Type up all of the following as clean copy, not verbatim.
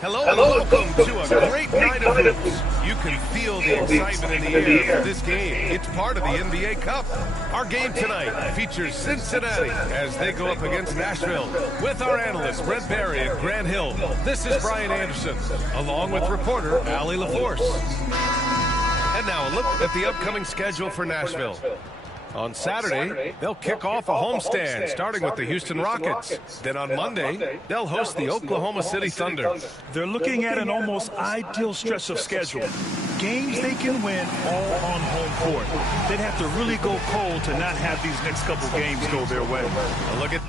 Hello and welcome to a great night of hoops. You can feel the excitement in the air of this game. It's part of the NBA Cup. Our game tonight features Cincinnati as they go up against Nashville. With our analysts Brent Barry and Grant Hill, this is Brian Anderson, along with reporter Allie LaForce. And now a look at the upcoming schedule for Nashville. On Saturday, they'll kick off a homestand, starting with the Houston Rockets. Then on Monday, they'll host the Oklahoma City Thunder. They're looking at an almost ideal stretch of schedule. Games they can win all on home court. They'd have to really go cold to not have these next couple games go their way. A look at...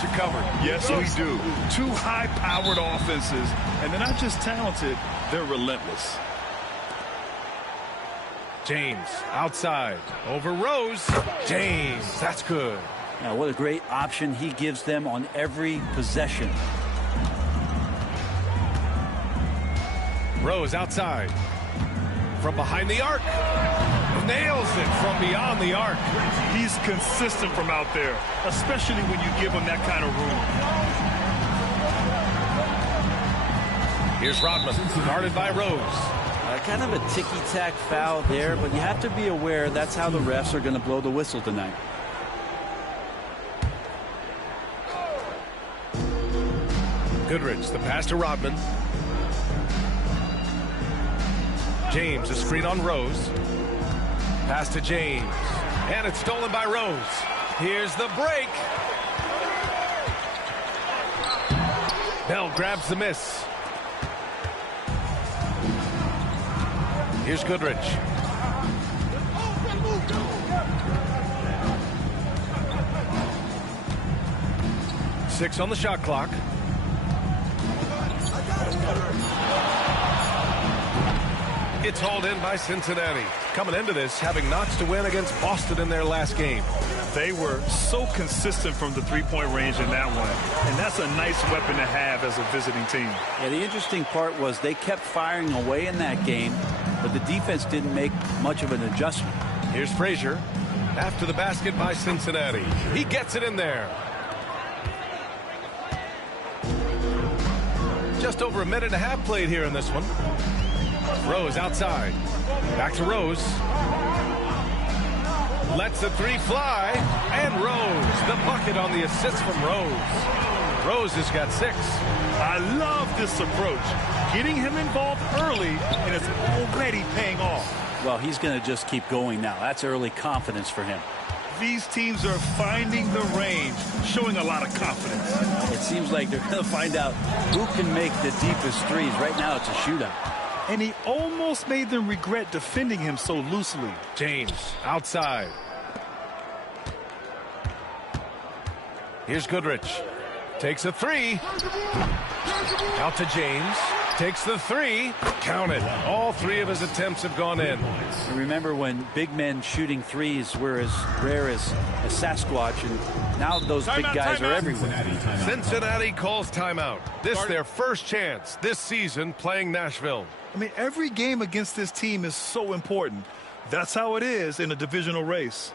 You covered. Yes, we do. Two high-powered offenses, and they're not just talented, they're relentless. James outside over Rose. James, that's good. Now, what a great option he gives them on every possession. Rose outside from behind the arc. Nails it from beyond the arc. He's consistent from out there, especially when you give him that kind of room. Here's Rodman, guarded by Rose. Kind of a ticky-tack foul there, but you have to be aware that's how the refs are going to blow the whistle tonight. Goodrich, the pass to Rodman. James, a screen on Rose. Pass to James, and it's stolen by Rose. Here's the break. Bell grabs the miss. Here's Goodrich. Six on the shot clock. It's hauled in by Cincinnati. Coming into this, having notched a win against Boston in their last game. They were so consistent from the three-point range in that one. And that's a nice weapon to have as a visiting team. Yeah, the interesting part was they kept firing away in that game, but the defense didn't make much of an adjustment. Here's Frazier. After the basket by Cincinnati. He gets it in there. Just over a minute and a half played here in this one. Rose outside. Back to Rose. Lets the three fly. And Rose, the bucket on the assist from Rose. Rose has got 6. I love this approach. Getting him involved early, and it's already paying off. Well, he's going to just keep going now. That's early confidence for him. These teams are finding the range, showing a lot of confidence. It seems like they're going to find out who can make the deepest threes. Right now, it's a shootout. And he almost made them regret defending him so loosely. James outside. Here's Goodrich. Takes a 3. Out to James. Takes the 3. Count it. All 3 of his attempts have gone in. Remember when big men shooting threes were as rare as Sasquatch, and now those big guys are everywhere. Cincinnati calls timeout. This their first chance this season playing Nashville. I mean, every game against this team is so important. That's how it is in a divisional race.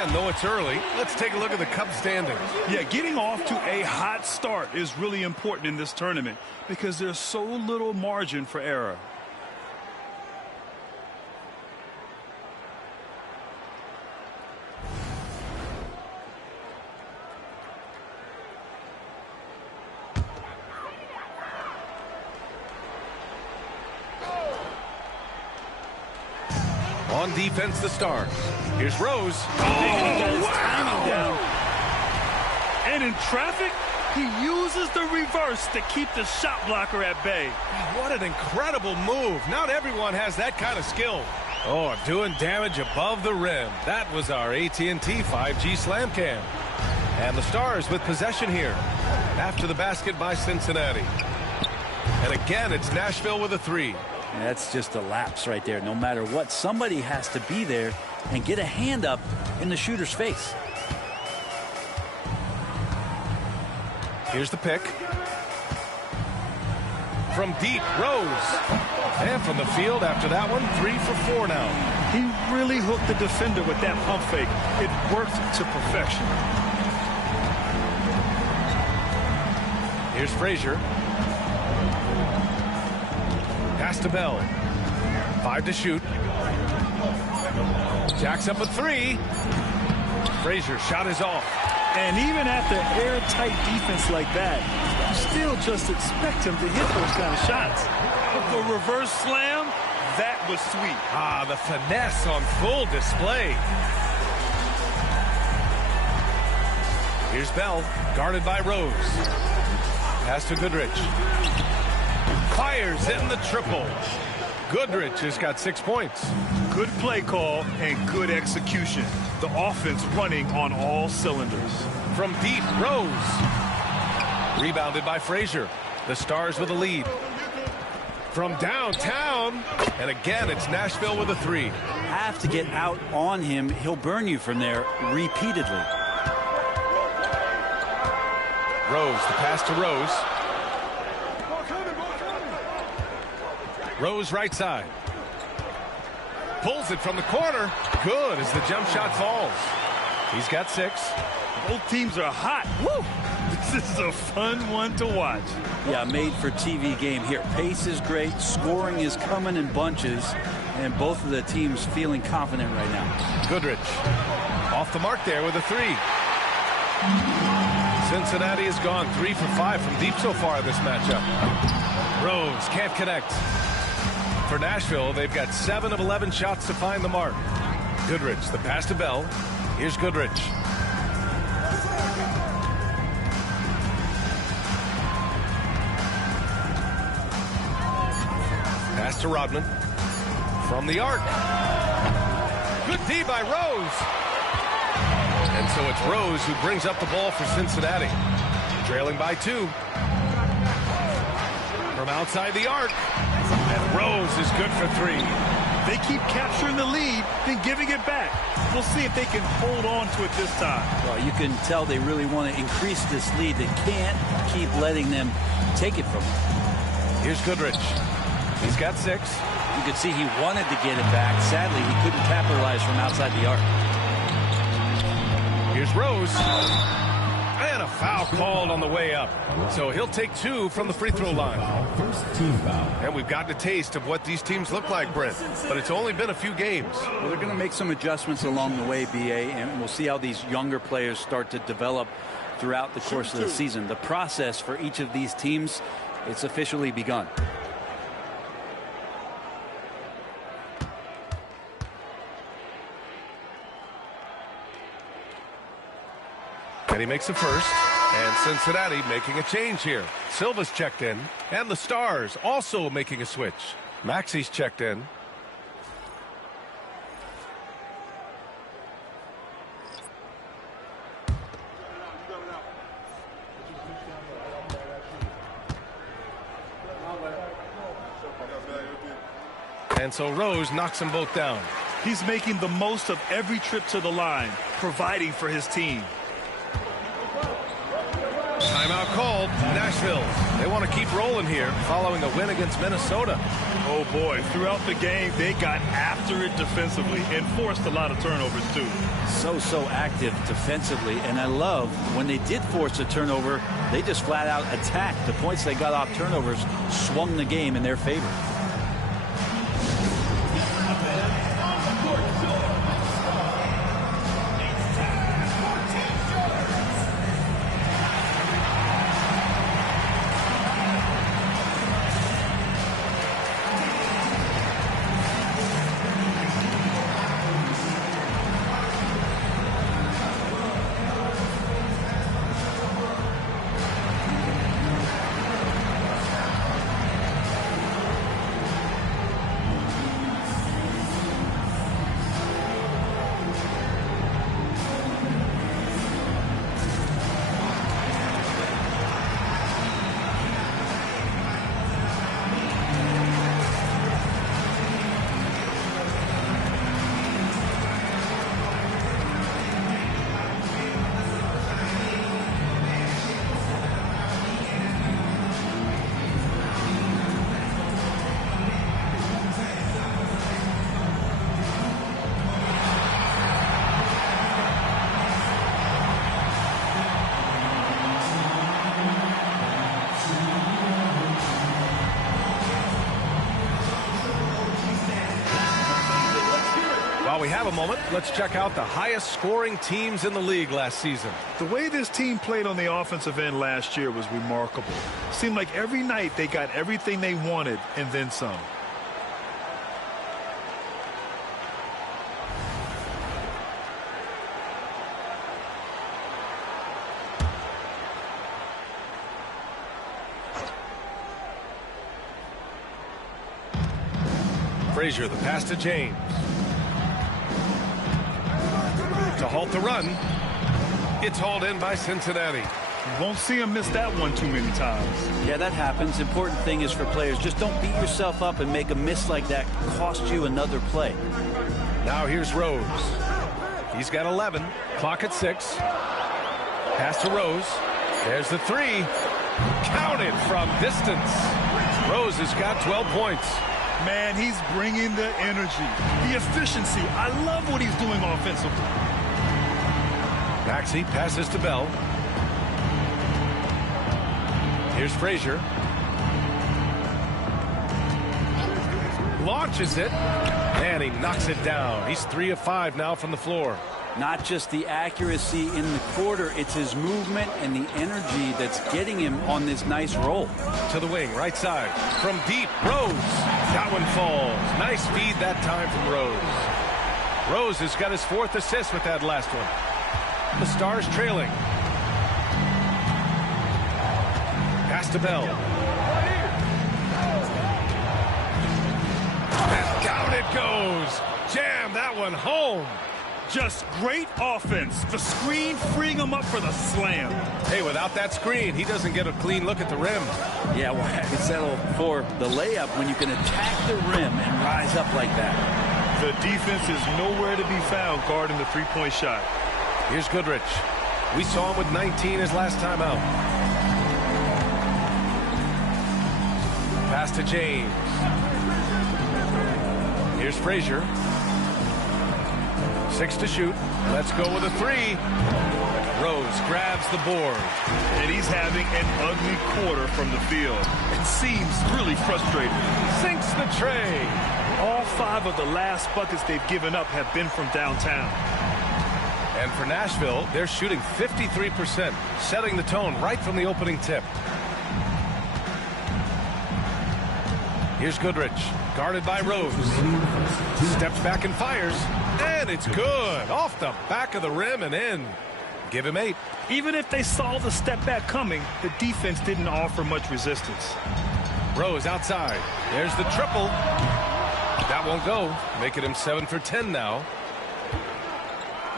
And though it's early, let's take a look at the Cup standings. Yeah, getting off to a hot start is really important in this tournament because there's so little margin for error. On defense, the Stars. Here's Rose. Oh, wow! And in traffic, he uses the reverse to keep the shot blocker at bay. What an incredible move. Not everyone has that kind of skill. Oh, doing damage above the rim. That was our AT&T 5G Slam Cam. And the Stars with possession here. After the basket by Cincinnati. And again, it's Nashville with a three. That's just a lapse right there. No matter what, somebody has to be there and get a hand up in the shooter's face. Here's the pick. From deep, Rose. And from the field after that one, 3 for 4 now. He really hooked the defender with that pump fake. It worked to perfection. Here's Frazier. Pass to Bell. 5 to shoot. Jacks up a 3. Frazier shot is off. And even after airtight defense like that, you still just expect him to hit those kind of shots. But the reverse slam, that was sweet. Ah, the finesse on full display. Here's Bell, guarded by Rose. Pass to Goodrich. Fires in the triple. Goodrich has got 6 points. Good play call and good execution. The offense running on all cylinders. From deep, Rose. Rebounded by Frazier. The Stars with a lead. From downtown. And again, it's Nashville with a 3. Have to get out on him. He'll burn you from there repeatedly. Rose, the pass to Rose. Rose right side. Pulls it from the corner. Good as the jump shot falls. He's got 6. Both teams are hot. Woo! This is a fun one to watch. Yeah, made for TV game here. Pace is great. Scoring is coming in bunches. And both of the teams feeling confident right now. Goodrich off the mark there with a 3. Cincinnati has gone 3 for 5 from deep so far in this matchup. Rose can't connect. For Nashville, they've got 7 of 11 shots to find the mark. Goodrich, the pass to Bell. Here's Goodrich. Pass to Rodman. From the arc. Good D by Rose. And so it's Rose who brings up the ball for Cincinnati. Trailing by 2. From outside the arc. And Rose is good for 3. They keep capturing the lead, then giving it back. We'll see if they can hold on to it this time. Well, you can tell they really want to increase this lead. They can't keep letting them take it from them. Here's Goodrich. He's got 6. You could see he wanted to get it back. Sadly, he couldn't capitalize from outside the arc. Here's Rose. And a foul called on the way up. So he'll take 2 from the free throw line. And we've gotten a taste of what these teams look like, Brent. But it's only been a few games. Well, they're going to make some adjustments along the way, BA, and we'll see how these younger players start to develop throughout the course of the season. The process for each of these teams, it's officially begun. And he makes a first. And Cincinnati making a change here. Silva's checked in. And the Stars also making a switch. Maxi's checked in. And so Rose knocks them both down. He's making the most of every trip to the line, providing for his team. Timeout called. Nashville. They want to keep rolling here following a win against Minnesota. Oh, boy. Throughout the game, they got after it defensively and forced a lot of turnovers, too. So active defensively. And I love when they did force a turnover, they just flat out attacked. The points they got off turnovers swung the game in their favor. While we have a moment, let's check out the highest scoring teams in the league last season. The way this team played on the offensive end last year was remarkable. Seemed like every night they got everything they wanted and then some. Frazier, the pass to James. To halt the run. It's hauled in by Cincinnati. You won't see him miss that one too many times. Yeah, that happens. Important thing is for players, just don't beat yourself up and make a miss like that cost you another play. Now here's Rose. He's got 11. Clock at 6. Pass to Rose. There's the 3. Counted from distance. Rose has got 12 points. Man, he's bringing the energy, the efficiency. I love what he's doing offensively. Maxey passes to Bell. Here's Frazier. Launches it. And he knocks it down. He's 3 of 5 now from the floor. Not just the accuracy in the quarter, it's his movement and the energy that's getting him on this nice roll. To the wing, right side. From deep, Rose. That one falls. Nice feed that time from Rose. Rose has got his 4th assist with that last one. The Stars trailing. Pass to Bell. And down it goes. Jam that one home. Just great offense. The screen freeing him up for the slam. Hey, without that screen, he doesn't get a clean look at the rim. Yeah, well, I settle for the layup when you can attack the rim and rise up like that. The defense is nowhere to be found guarding the three-point shot. Here's Goodrich. We saw him with 19 his last time out. Pass to James. Here's Frazier. 6 to shoot. Let's go with a 3. Rose grabs the board. And he's having an ugly quarter from the field. It seems really frustrating. Sinks the tray. All 5 of the last buckets they've given up have been from downtown. And for Nashville, they're shooting 53%, setting the tone right from the opening tip. Here's Goodrich, guarded by Rose. Steps back and fires. And it's good. Off the back of the rim and in. Give him 8. Even if they saw the step back coming, the defense didn't offer much resistance. Rose outside. There's the triple. That won't go. Making him 7 for 10 now.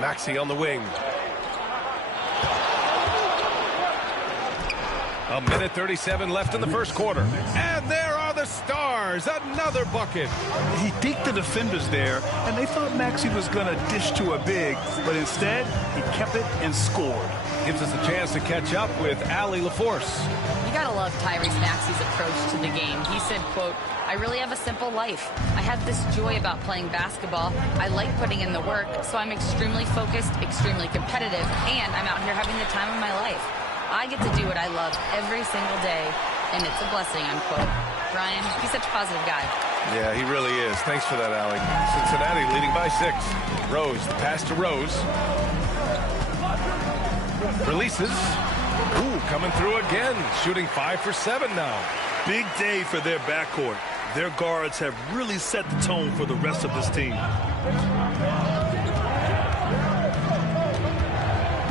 Maxey on the wing. A minute 37 left in the first quarter. And there are the the Stars. Another bucket. He deked the defenders there, and they thought Maxey was going to dish to a big, but instead, he kept it and scored. Gives us a chance to catch up with Allie LaForce. You gotta love Tyrese Maxey's approach to the game. He said, quote, "I really have a simple life. I have this joy about playing basketball. I like putting in the work, so I'm extremely focused, extremely competitive, and I'm out here having the time of my life. I get to do what I love every single day, and it's a blessing," unquote. Ryan, he's such a positive guy. Yeah, he really is. Thanks for that, Allie. Cincinnati leading by 6. Rose, the pass to Rose. Releases. Ooh, coming through again. Shooting 5 for 7 now. Big day for their backcourt. Their guards have really set the tone for the rest of this team.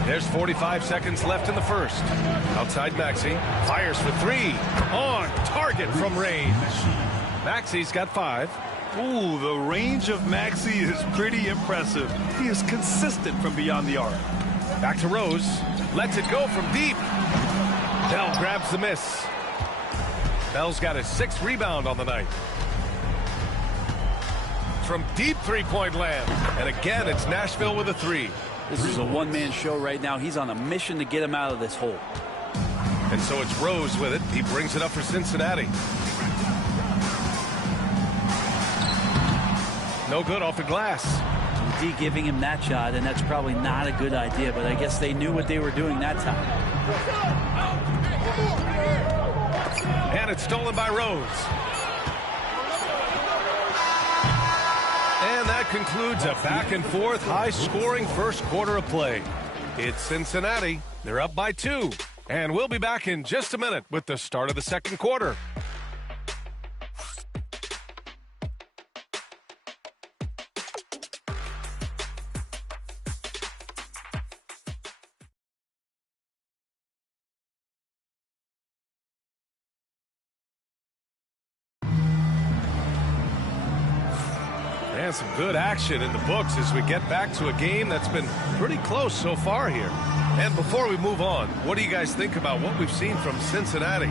There's 45 seconds left in the first. Outside Maxey. Fires for 3. On target from range. Maxey's got 5. Ooh, the range of Maxey is pretty impressive. He is consistent from beyond the arc. Back to Rose. Lets it go from deep. Bell grabs the miss. Bell's got his 6th rebound on the night. From deep three-point land. And again, it's Nashville with a 3. This is a one-man show right now. He's on a mission to get him out of this hole. And so it's Rose with it. He brings it up for Cincinnati. No good off the glass. D giving him that shot, and that's probably not a good idea, but I guess they knew what they were doing that time. And it's stolen by Rose. And that concludes a back-and-forth, high-scoring first quarter of play. It's Cincinnati. They're up by 2. And we'll be back in just a minute with the start of the second quarter. And some good action in the books as we get back to a game that's been pretty close so far here. And before we move on, what do you guys think about what we've seen from Cincinnati?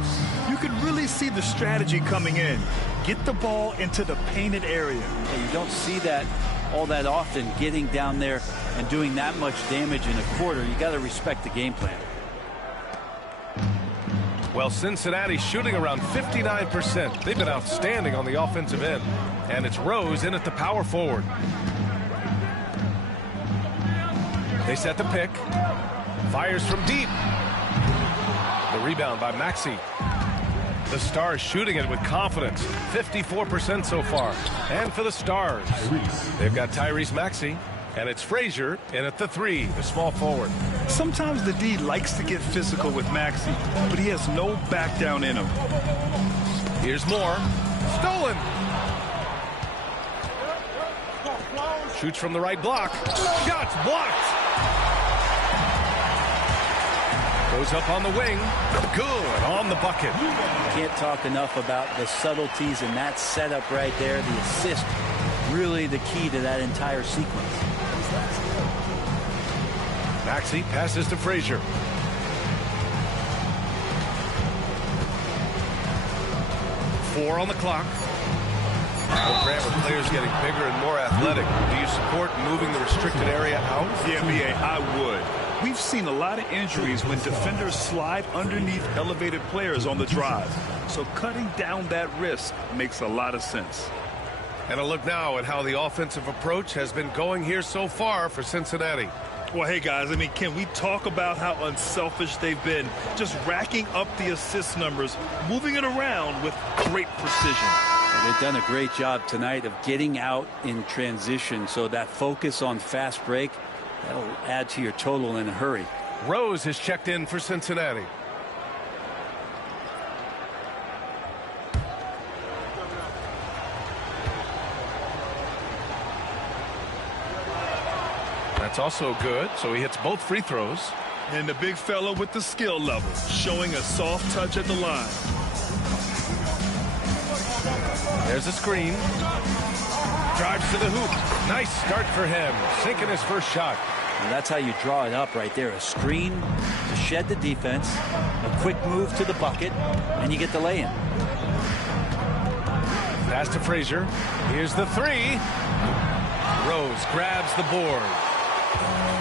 You can really see the strategy coming in. Get the ball into the painted area. Yeah, you don't see that all that often, getting down there and doing that much damage in a quarter. You got to respect the game plan. Well, Cincinnati shooting around 59%. They've been outstanding on the offensive end. And it's Rose in at the power forward. They set the pick. Fires from deep. The rebound by Maxey. The Stars shooting it with confidence. 54% so far. And for the Stars, they've got Tyrese Maxey. And it's Frazier in at the 3, the small forward. Sometimes the D likes to get physical with Maxey, but he has no back down in him. Here's more. Stolen. Shoots from the right block. Shots blocked. Goes up on the wing. Good on the bucket. Can't talk enough about the subtleties in that setup right there. The assist, really the key to that entire sequence. Maxey passes to Frazier. Four on the clock. Program with players getting bigger and more athletic. Do you support moving the restricted area out? Yeah, B.A., I would. We've seen a lot of injuries when defenders slide underneath elevated players on the drive. So cutting down that risk makes a lot of sense. And a look now at how the offensive approach has been going here so far for Cincinnati. Well, hey, guys, I mean, can we talk about how unselfish they've been? Just racking up the assist numbers, moving it around with great precision. Well, they've done a great job tonight of getting out in transition, so that focus on fast break, that'll add to your total in a hurry. Rose has checked in for Cincinnati. That's also good, so he hits both free throws. And the big fella with the skill level, showing a soft touch at the line. There's a screen. Drives to the hoop. Nice start for him. Sinking his first shot. And that's how you draw it up right there. A screen to shed the defense, a quick move to the bucket, and you get the lay-in. Pass to Frazier. Here's the three. Rose grabs the board.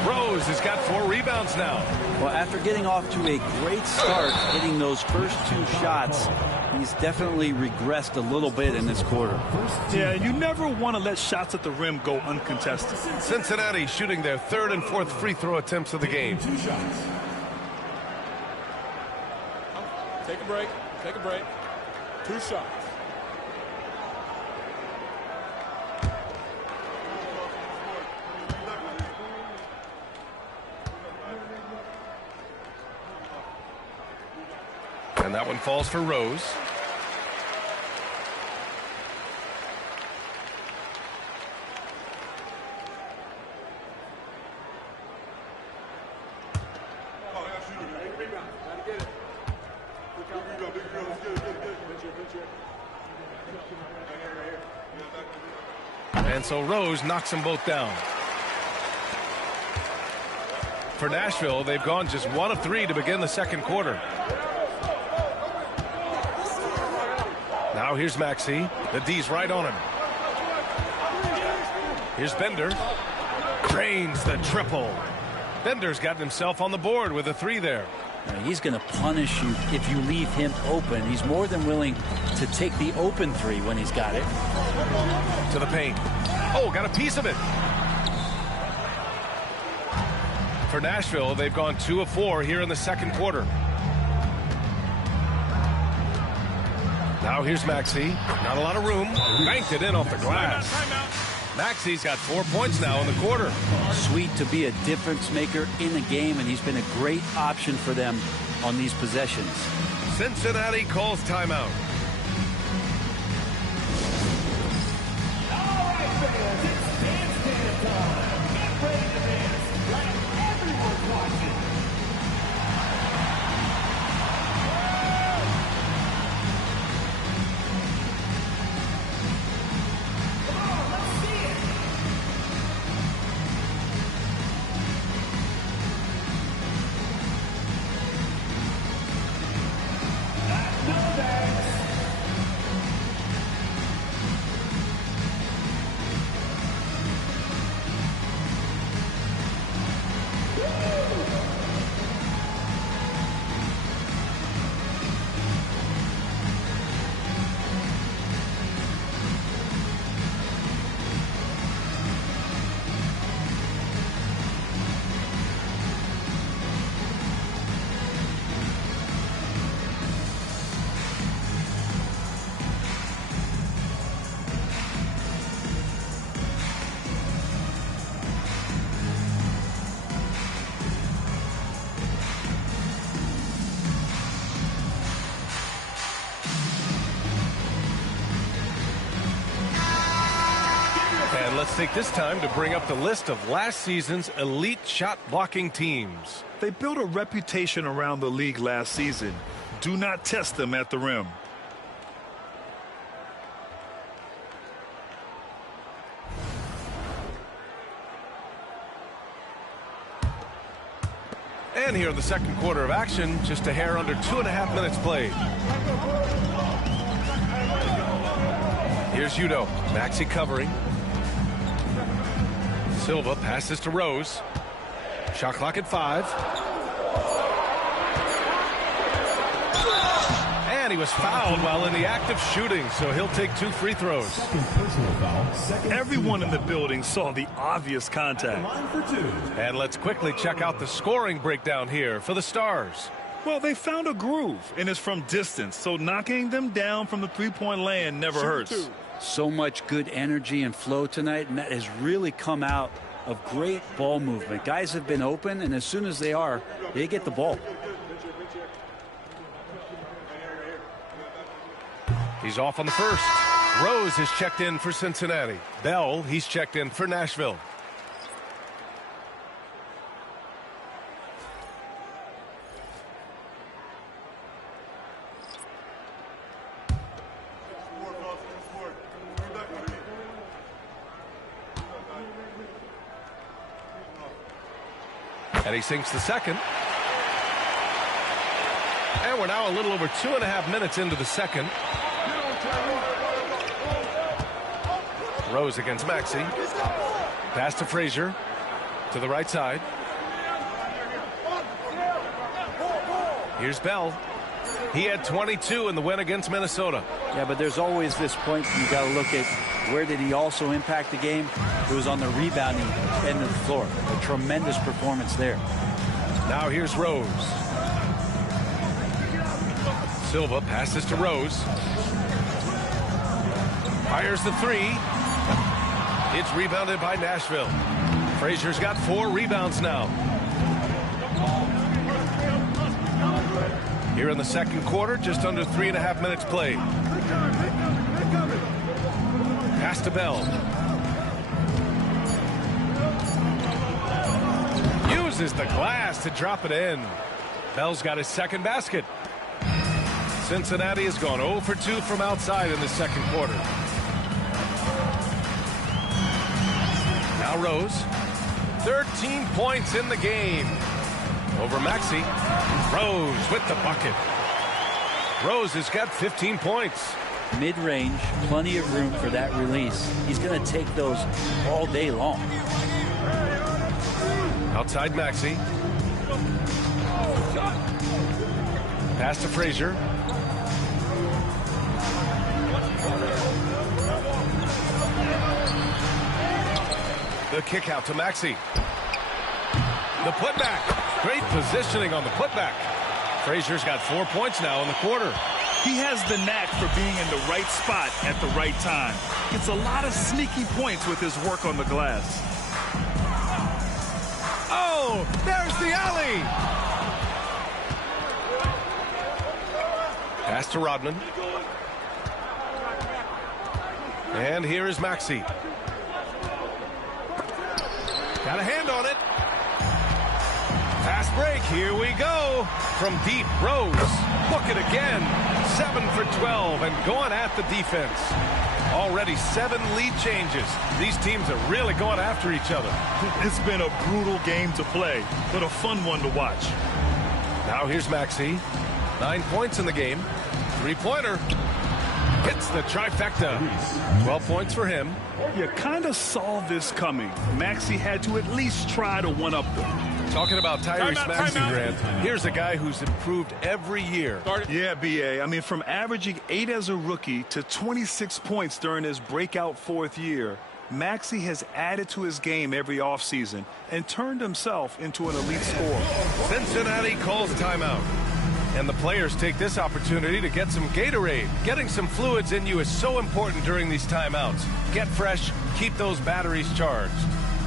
Rose has got 4 rebounds now. Well, after getting off to a great start, hitting those first 2 shots, he's definitely regressed a little bit in this quarter. Yeah, you never want to let shots at the rim go uncontested. Cincinnati shooting their 3rd and 4th free throw attempts of the game. 2 shots. Take a break. Take a break. 2 shots. And that one falls for Rose. And so Rose knocks them both down. For Nashville, they've gone just 1 of 3 to begin the second quarter. Now here's Maxey. The D's right on him. Here's Bender. Drains the triple. Bender's gotten himself on the board with a 3 there. He's going to punish you if you leave him open. He's more than willing to take the open 3 when he's got it. To the paint. Oh, got a piece of it. For Nashville, they've gone 2 of 4 here in the second quarter. Now here's Maxey. Not a lot of room. Banked it in off the glass. Maxey's got 4 points now in the quarter. Sweet to be a difference maker in the game, and he's been a great option for them on these possessions. Cincinnati calls timeout. All right, fans, it's dance time. Get ready to dance like everyone's watching. Let's take this time to bring up the list of last season's elite shot blocking teams. They built a reputation around the league last season. Do not test them at the rim. And here in the second quarter of action, just a hair under 2.5 minutes played. Here's Udo. Maxey covering. Silva passes to Rose. Shot clock at 5. And he was fouled while in the act of shooting, so he'll take 2 free throws. Everyone in the building saw the obvious contact. And let's quickly check out the scoring breakdown here for the Stars. Well, they found a groove, and it's from distance, so knocking them down from the three-point land never hurts. So much good energy and flow tonight, and that has really come out of great ball movement. Guys have been open, and as soon as they are, they get the ball. He's off on the first. Rose has checked in for Cincinnati. Bell, he's checked in for Nashville. And he sinks the second. And we're now a little over 2.5 minutes into the second. Rose against Maxey. Pass to Frazier. To the right side. Here's Bell. He had 22 in the win against Minnesota. Yeah, but there's always this point you got to look at where did he also impact the game. It was on the rebounding end of the floor. A tremendous performance there. Now here's Rose. Silva passes to Rose. Fires the three. It's rebounded by Nashville. Frazier's got 4 rebounds now. Here in the second quarter, just under 3.5 minutes played. Pass to Bell. Uses the glass to drop it in. Bell's got his second basket. Cincinnati has gone 0 for 2 from outside in the second quarter. Now Rose. 13 points in the game. Over Maxey. Rose with the bucket. Rose has got 15 points. Mid-range, plenty of room for that release. He's going to take those all day long. Outside Maxey. Pass to Frazier. The kick out to Maxey. The putback. Great positioning on the putback. Frazier's got 4 points now in the quarter. He has the knack for being in the right spot at the right time. Gets a lot of sneaky points with his work on the glass. Oh, there's the alley. Pass to Rodman. And here is Maxey. Got a hand on it. Fast break. Here we go. From deep, Rose. Look it again. 7 for 12 and going at the defense. Already 7 lead changes. These teams are really going after each other. It's been a brutal game to play, but a fun one to watch. Now here's Maxey. 9 points in the game. 3-pointer. Hits the trifecta. 12 points for him. You kind of saw this coming. Maxey had to at least try to one-up them. Talking about Tyrese Maxey, Grant, here's a guy who's improved every year. Yeah, B.A. I mean, from averaging 8 as a rookie to 26 points during his breakout 4th year, Maxey has added to his game every offseason and turned himself into an elite scorer. Cincinnati calls timeout. And the players take this opportunity to get some Gatorade. Getting some fluids in you is so important during these timeouts. Get fresh, keep those batteries charged.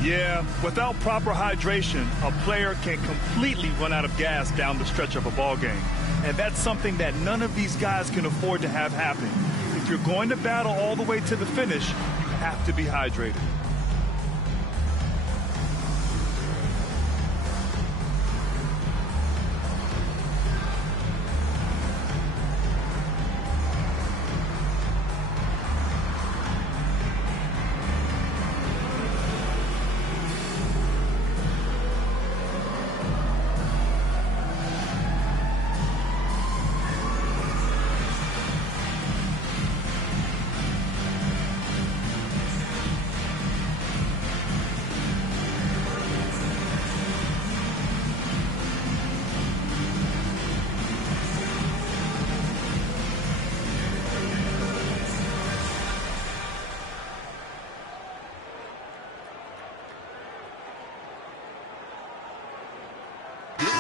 Yeah, without proper hydration, a player can completely run out of gas down the stretch of a ball game. And that's something that none of these guys can afford to have happen. If you're going to battle all the way to the finish, you have to be hydrated.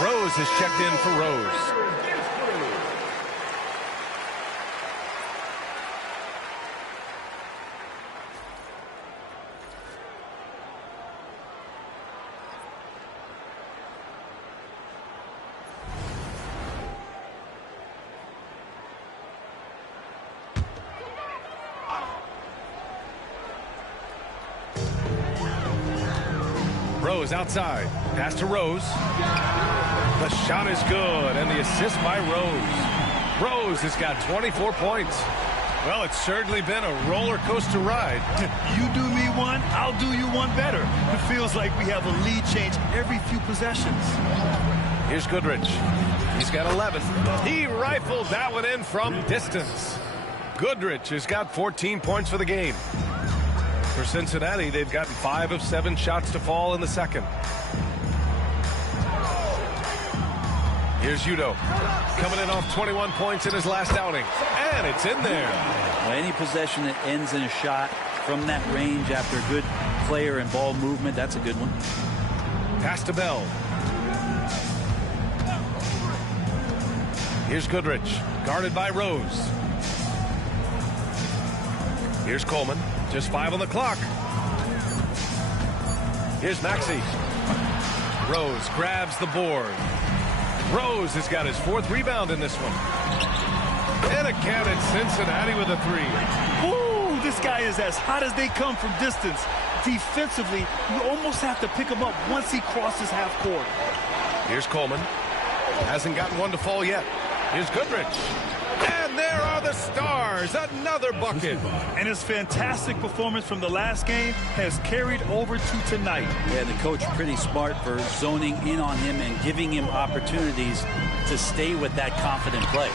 Rose is checked in for Rose. Rose outside. Pass to Rose. The shot is good, and the assist by Rose. Rose has got 24 points. Well, it's certainly been a roller coaster ride. You do me one, I'll do you one better. It feels like we have a lead change every few possessions. Here's Goodrich. He's got 11. He rifled that one in from distance. Goodrich has got 14 points for the game. For Cincinnati, they've gotten 5 of 7 shots to fall in the second. Here's Udo, coming in off 21 points in his last outing, and it's in there. Well, any possession that ends in a shot from that range after a good player and ball movement, that's a good one. Pass to Bell. Here's Goodrich, guarded by Rose. Here's Coleman, just 5 on the clock. Here's Maxey. Rose grabs the board. Rose has got his 4th rebound in this one. And again, it's Cincinnati with a 3. Ooh, this guy is as hot as they come from distance. Defensively, you almost have to pick him up once he crosses half court. Here's Coleman. Hasn't gotten one to fall yet. Here's Goodrich. And there are the stars. Another bucket. And his fantastic performance from the last game has carried over to tonight. Yeah, the coach pretty smart for zoning in on him and giving him opportunities to stay with that confident play.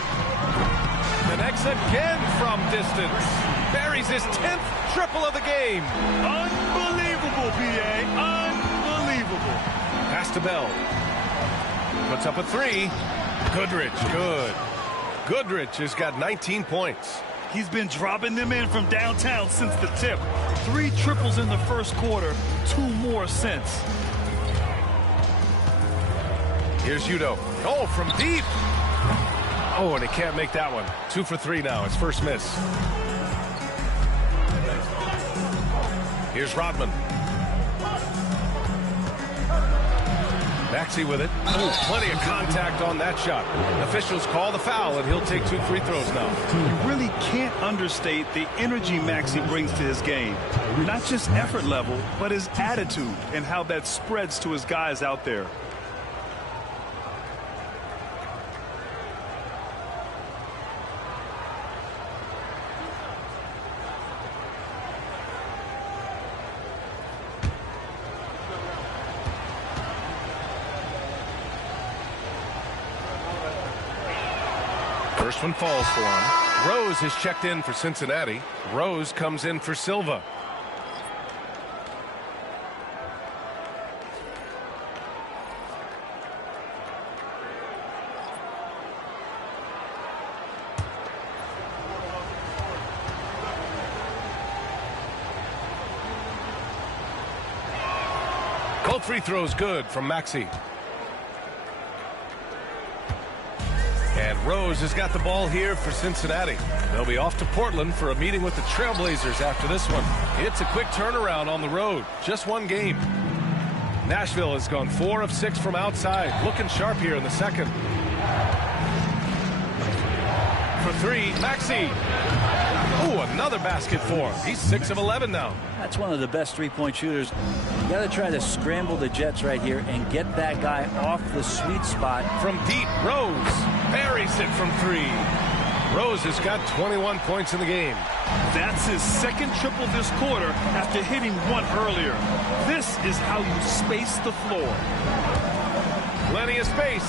Connects again from distance. Buries his 10th triple of the game. Unbelievable, B.A. Unbelievable. Pass to Bell. Puts up a 3. Goodrich, good. Goodrich has got 19 points. He's been dropping them in from downtown since the tip. 3 triples in the first quarter, 2 more since. Here's Udo. Oh, from deep. Oh, and he can't make that one. 2 for 3 now. His first miss. Here's Rodman. Maxey with it. Oh, plenty of contact on that shot. Officials call the foul, and he'll take 2 free throws now. You really can't understate the energy Maxey brings to his game. Not just effort level, but his attitude and how that spreads to his guys out there. First one falls for him. Rose has checked in for Cincinnati. Rose comes in for Silva. Both free throws good from Maxey. And Rose has got the ball here for Cincinnati. They'll be off to Portland for a meeting with the Trailblazers after this one. It's a quick turnaround on the road. Just one game. Nashville has gone 4 of 6 from outside. Looking sharp here in the second. For 3, Maxey. Ooh, another basket for him. He's 6 of 11 now. That's one of the best three-point shooters. You got to try to scramble the Jets right here and get that guy off the sweet spot. From deep, Rose buries it from 3. Rose has got 21 points in the game. That's his second triple this quarter after hitting one earlier. This is how you space the floor. Plenty of space.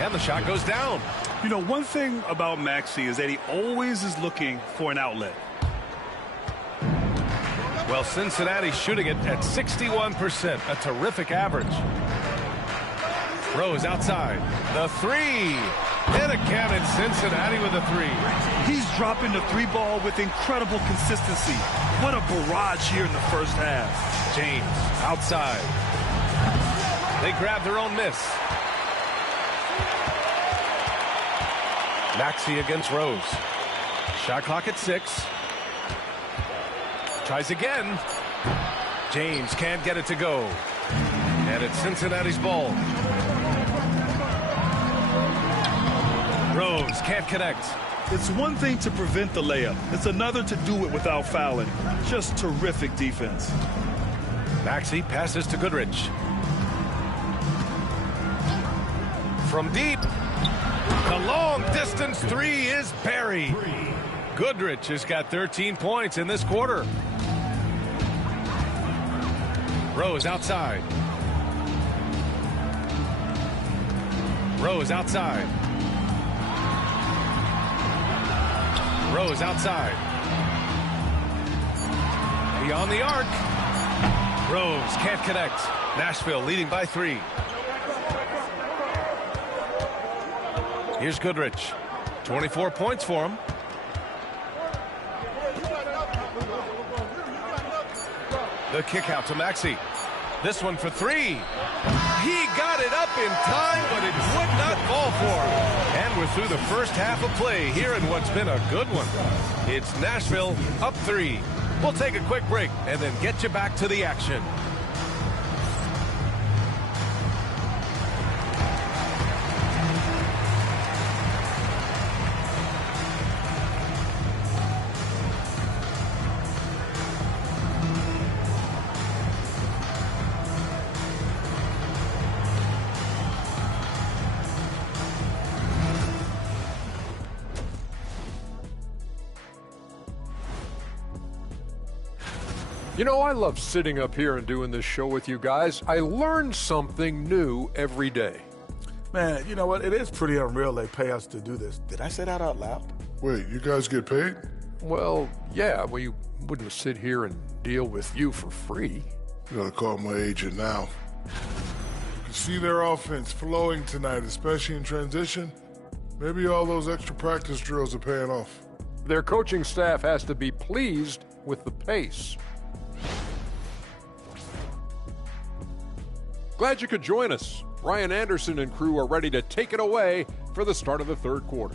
And the shot goes down. You know, one thing about Maxey is that he always is looking for an outlet. Well, Cincinnati's shooting it at 61%, a terrific average. Rose outside. The 3. And again, it's Cincinnati with a 3. He's dropping the 3 ball with incredible consistency. What a barrage here in the first half. James outside. They grab their own miss. Maxey against Rose. Shot clock at 6. Tries again. James can't get it to go. And it's Cincinnati's ball. Rose can't connect. It's one thing to prevent the layup. It's another to do it without fouling. Just terrific defense. Maxey passes to Goodrich. From deep. The long distance 3 is buried. Goodrich has got 13 points in this quarter. Rose outside. Rose outside. Rose outside. Beyond the arc. Rose can't connect. Nashville leading by 3. Here's Goodrich. 24 points for him. The kick out to Maxey. This one for 3. He got it up in time, but it would not fall for him. And we're through the first half of play here in what's been a good one. It's Nashville up 3. We'll take a quick break and then get you back to the action. You know, I love sitting up here and doing this show with you guys. I learn something new every day. Man, you know what? It is pretty unreal they pay us to do this. Did I say that out loud? Wait, you guys get paid? Well, yeah, we wouldn't sit here and deal with you for free. You gotta call my agent now. You can see their offense flowing tonight, especially in transition. Maybe all those extra practice drills are paying off. Their coaching staff has to be pleased with the pace. Glad you could join us. Ryan Anderson and crew are ready to take it away for the start of the third quarter.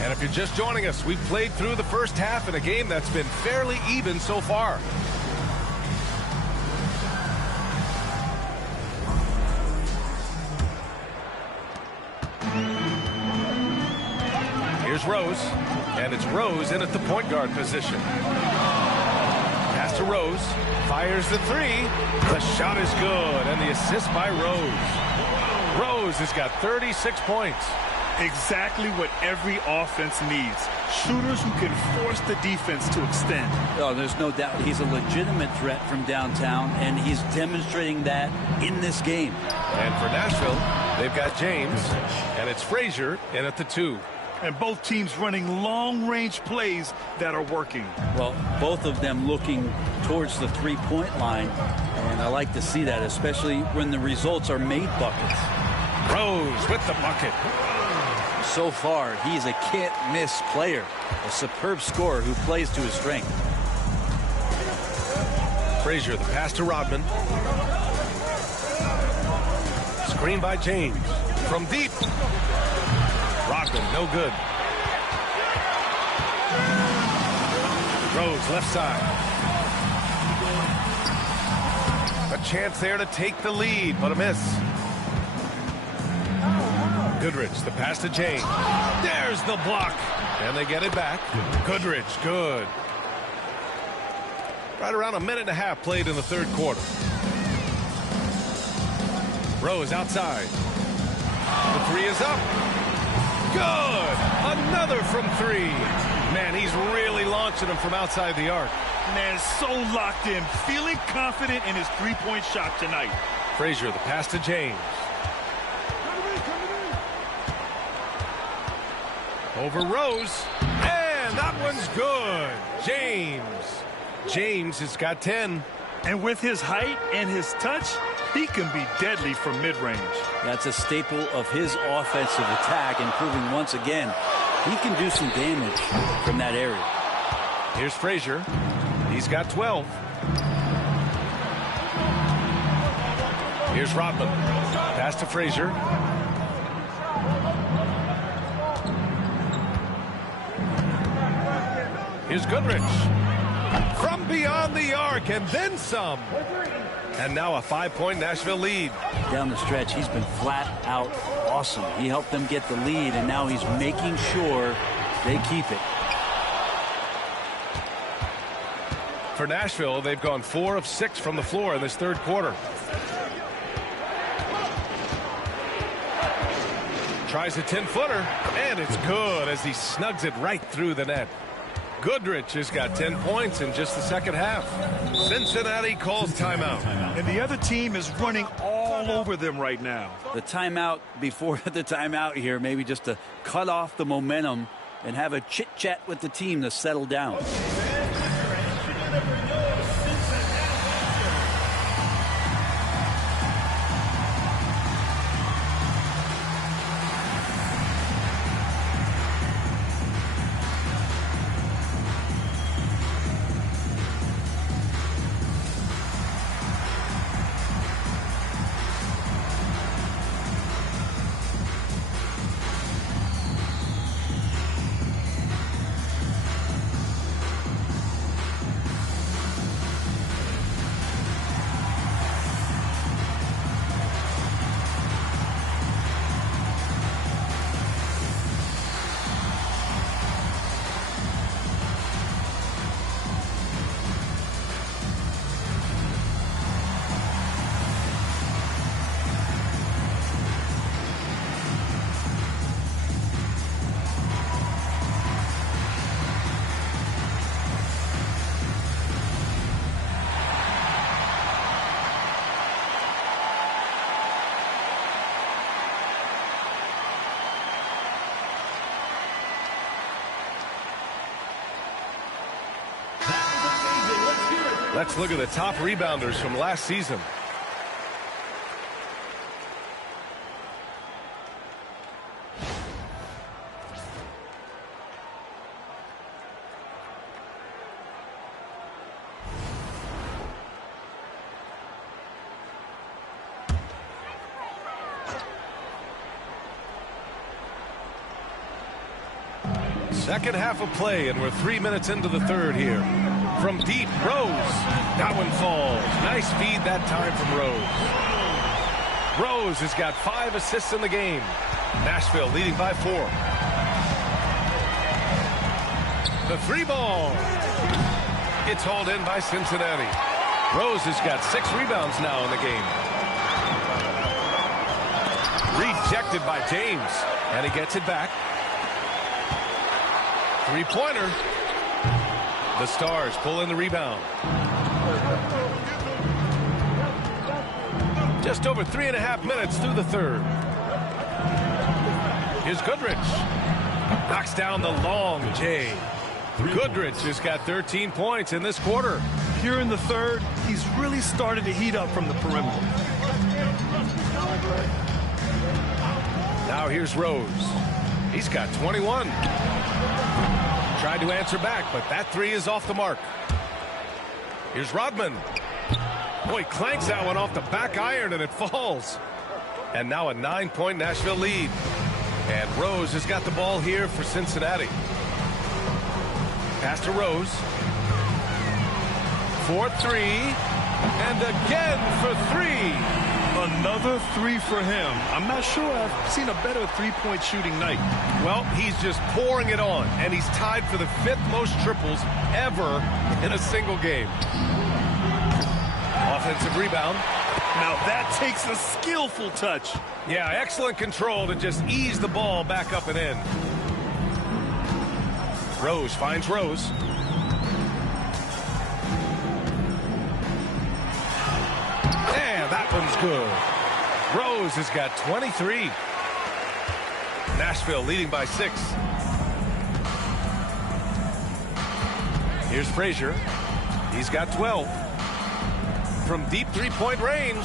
And if you're just joining us, we've played through the first half in a game that's been fairly even so far. Here's Rose, and it's Rose in at the point guard position. Pass to Rose, fires the 3. The shot is good, and the assist by Rose. Rose has got 36 points. Exactly what every offense needs. Shooters who can force the defense to extend. Oh, there's no doubt he's a legitimate threat from downtown, and he's demonstrating that in this game. And for Nashville, they've got James, and it's Frazier in at the 2. And both teams running long-range plays that are working. Well, both of them looking towards the three-point line, and I like to see that, especially when the results are made buckets. Rose with the bucket. So far, he's a can't-miss player, a superb scorer who plays to his strength. Frazier, the pass to Rodman. Screen by James. From deep. Rodman, no good. Rose, left side. A chance there to take the lead, but a miss. Goodrich, the pass to James. There's the block. And they get it back. Goodrich, good. Right around a minute and a half played in the third quarter. Rose outside. The 3 is up. Good. Another from 3. Man, he's really launching them from outside the arc. Man, so locked in, feeling confident in his three-point shot tonight. Frazier, the pass to James. Over Rose. And that one's good. James has got 10. And with his height and his touch, he can be deadly from mid-range. That's a staple of his offensive attack, and proving once again he can do some damage from that area. Here's Frazier. He's got 12. Here's Rodman. Pass to Frazier. Here's Goodrich. From beyond the arc, and then some. And now a 5-point Nashville lead. Down the stretch, he's been flat out awesome. He helped them get the lead, and now he's making sure they keep it. For Nashville, they've gone 4 of 6 from the floor in this third quarter. Tries a 10-footer, and it's good as he snugs it right through the net. Goodrich has got 10 points in just the second half. Cincinnati calls timeout. And the other team is running all over them right now. The timeout before the timeout here, maybe just to cut off the momentum and have a chit-chat with the team to settle down. Let's look at the top rebounders from last season. Second half of play, and we're 3 minutes into the third here. From deep, Rose. That one falls. Nice feed that time from Rose. Rose has got 5 assists in the game. Nashville leading by 4. The 3 ball. It's hauled in by Cincinnati. Rose has got 6 rebounds now in the game. Rejected by James. And he gets it back. 3-pointer. The Stars pull in the rebound. Just over 3.5 minutes through the third. Here's Goodrich. Knocks down the long J. Goodrich has got 13 points in this quarter. Here in the third, he's really started to heat up from the perimeter. Now here's Rose. He's got 21. Tried to answer back, but that 3 is off the mark. Here's Rodman. Boy, clanks that one off the back iron, and it falls. And now a 9-point Nashville lead. And Rose has got the ball here for Cincinnati. Pass to Rose. 4-3. And again for 3. Another 3 for him. I'm not sure I've seen a better three-point shooting night. Well, he's just pouring it on, and he's tied for the 5th most triples ever in a single game. Offensive rebound. Now that takes a skillful touch. Yeah, excellent control to just ease the ball back up and in. Rose finds Rose. That one's good. Rose has got 23. Nashville leading by 6. Here's Frazier. He's got 12. From deep 3-point range.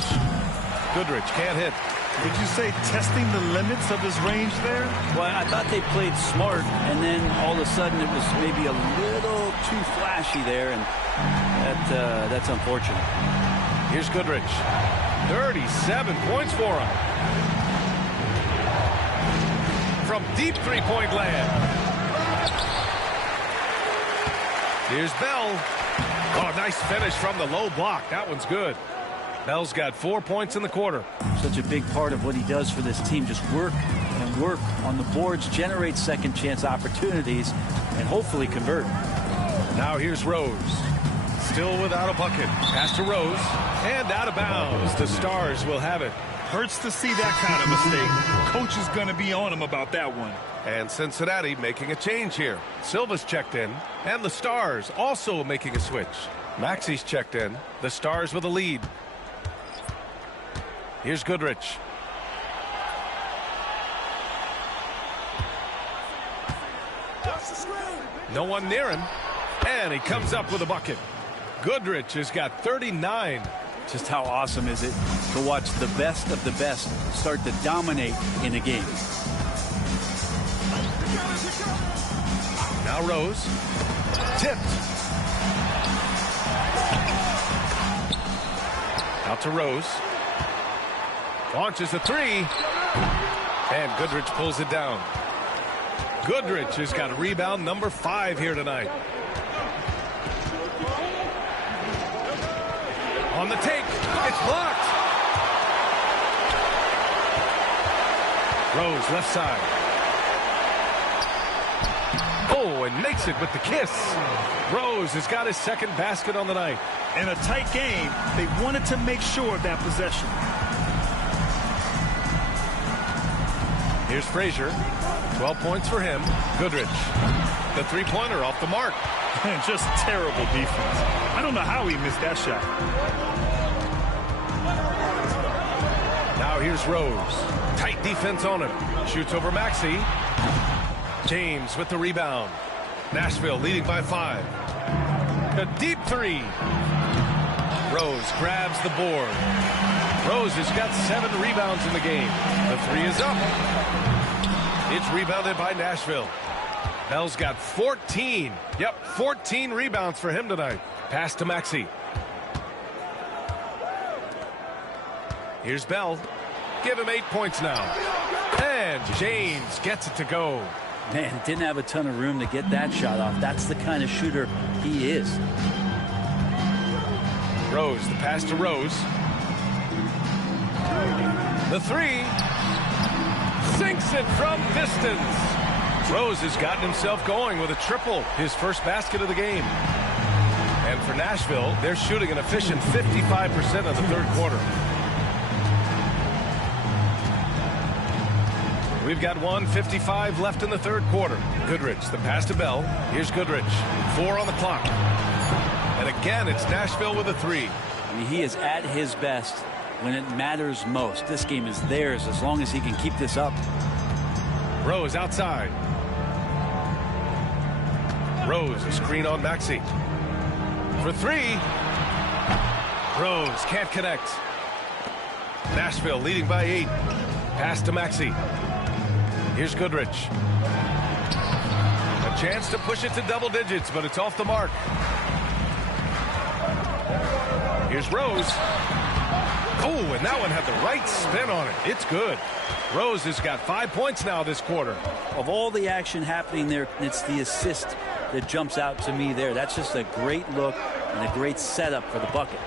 Goodrich can't hit. Would you say testing the limits of his range there? Well, I thought they played smart, and then all of a sudden it was maybe a little too flashy there, and that's unfortunate. Here's Goodrich. 37 points for him. From deep 3-point land. Here's Bell. Oh, nice finish from the low block. That one's good. Bell's got 4 points in the quarter. Such a big part of what he does for this team. Just work and work on the boards, generate second chance opportunities, and hopefully convert. Now here's Rose. Still without a bucket. Pass to Rose. And out of bounds. The Stars will have it. hurts to see that kind of mistake. Coach is going to be on him about that one. And Cincinnati making a change here. Silva's checked in, and the Stars also making a switch. Maxi's checked in. The Stars with a lead. Here's Goodrich. No one near him, and he comes up with a bucket. Goodrich has got 39. Just how awesome is it to watch the best of the best start to dominate in a game. Now Rose. Tipped. Out to Rose. Launches a three. And Goodrich pulls it down. Goodrich has got rebound number 5 here tonight. On the take. It's blocked. Rose left side. Oh, and makes it with the kiss. Rose has got his second basket on the night. In a tight game, they wanted to make sure of that possession. Here's Frazier. 12 points for him. Goodrich. The three-pointer off the mark. And just terrible defense. I don't know how he missed that shot. Now here's Rose. Tight defense on him. Shoots over Maxey. James with the rebound. Nashville leading by 5. A deep three. Rose grabs the board. Rose has got 7 rebounds in the game. The three is up. It's rebounded by Nashville. Bell's got 14. Yep, 14 rebounds for him tonight. Pass to Maxey. Here's Bell. Give him 8 points now. And James gets it to go. Man, didn't have a ton of room to get that shot off. That's the kind of shooter he is. Rose, the pass to Rose. The three. Sinks it from distance. Rose has gotten himself going with a triple, his first basket of the game. And for Nashville, they're shooting an efficient 55% of the third quarter. We've got 1:55 left in the third quarter. Goodrich, the pass to Bell. Here's Goodrich. 4 on the clock. And again, it's Nashville with a three. I mean, he is at his best when it matters most. This game is theirs as long as he can keep this up. Rose outside. Rose, a screen on Maxey. For 3. Rose can't connect. Nashville leading by 8. Pass to Maxey. Here's Goodrich. A chance to push it to double digits, but it's off the mark. Here's Rose. Oh, and that one had the right spin on it. It's good. Rose has got 5 points now this quarter. Of all the action happening there, it's the assist that jumps out to me there. That's just a great look and a great setup for the bucket.